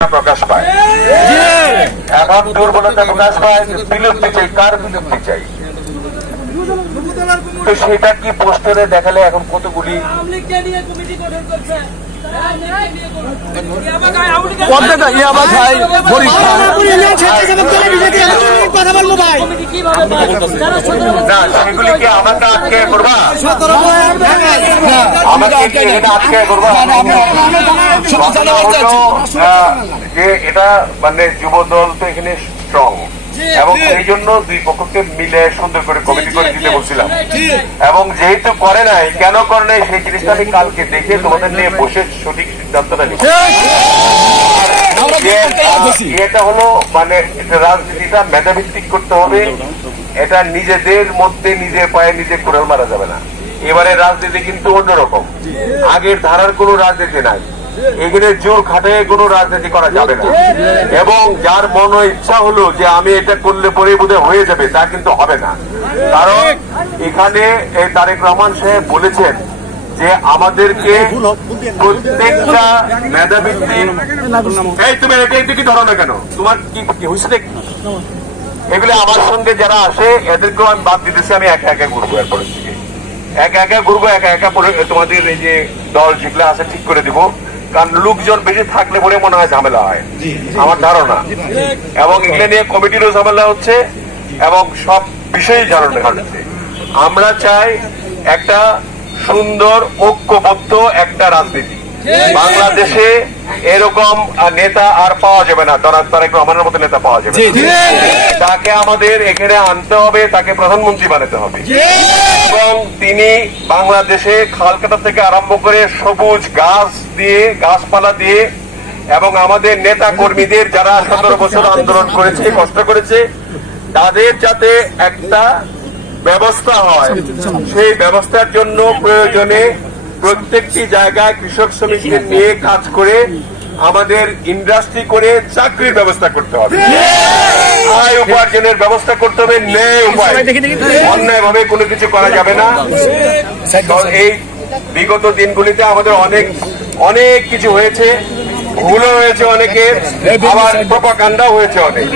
প্রকাশ পায়, এখন দুর্বলতা প্রকাশ পায়, বিলুপ্তি চাই, কার বিলুপ্তি চাই? তো সেটা কি পোস্টারে দেখালে এখন কতগুলি সেগুলি কি আমাকে আটকে করবা, আমাকে আটকে করবা? যে এটা মানে যুব দল তো এখানে স্ট্রং, এবং সেই জন্য দুই পক্ষকে মিলে সুন্দর করে কমিটি করে দিতে বলছিলাম, এবং যেহেতু করে নাই, কেন করে নাই সেই জিনিসটা আমি কালকে দেখে তোমাদের নিয়ে বসে সঠিক সিদ্ধান্তটা নিচ্ছি। এটা হলো মানে রাজনীতিটা মেধাভিত্তিক করতে হবে, এটা নিজেদের মধ্যে নিজের পায়ে নিজে কোড়াল মারা যাবে না। এবারে রাজনীতি কিন্তু অন্যরকম, আগের ধারার কোন রাজনীতি নাই, এখানে জোর খাটায় কোনো রাজনীতি করা যাবে না, এবং যার মন ইচ্ছা হলো যে আমি এটা করলে পরে বোধহয় হয়ে যাবে, তা কিন্তু হবে না। কারণ এখানে তারেক রহমান সাহেব বলেছেন যে আমাদেরকে প্রত্যেকটা মেধাভিত্তিক, এই তুমি এটা কি ধরো না কেন, তোমার কি হয়েছে দেখি, এগুলো আমার সঙ্গে যারা আসে এদেরকেও আমি বাদ দিতেছি, আমি একা একা ঘুরবো, এরপরের থেকে একা একা ঘুরবো, একা একা তোমাদের এই যে দল যেগুলো আছে ঠিক করে দিব, কারণ লোকজন বেশি থাকলে পরে মনে হয় ঝামেলা হয় আমার ধারণা, এবং এগুলো নিয়ে কমিটিরও ঝামেলা হচ্ছে এবং সব বিষয়ে ঝামেলা হচ্ছে। আমরা চাই একটা সুন্দর ঐক্যবদ্ধ একটা রাজনীতি। বাংলাদেশে এরকম নেতা আর পাওয়া যাবে না, তারেক রহমানের মতো নেতা পাওয়া যাবে না। তাকে আমাদের এখানে আনতে হবে, তাকে প্রধানমন্ত্রী বানাতে হবে, এবং তিনি বাংলাদেশে খাল কাটা থেকে আরম্ভ করে সবুজ গাছ দিয়ে, গাছপালা দিয়ে, এবং আমাদের নেতা কর্মীদের যারা 17 বছর আন্দোলন করেছে, কষ্ট করেছে, তাদের যাতে একটা ব্যবস্থা হয়, সেই ব্যবস্থার জন্য প্রয়োজনে প্রত্যেকটি জায়গায় কৃষক শ্রমিকদের নিয়ে কাজ করে আমাদের ইন্ডাস্ট্রি করে চাকরির ব্যবস্থা করতে হবে, আয় উপার্জনের ব্যবস্থা করতে হবে, ন্যায় উপায়, অন্যায় ভাবে কোনো কিছু করা যাবে না। এই বিগত দিনগুলিতে আমাদের অনেক কিছু হয়েছে, ভুলও হয়েছে অনেকের, আবার প্রোপাগান্ডাও হয়েছে অনেক।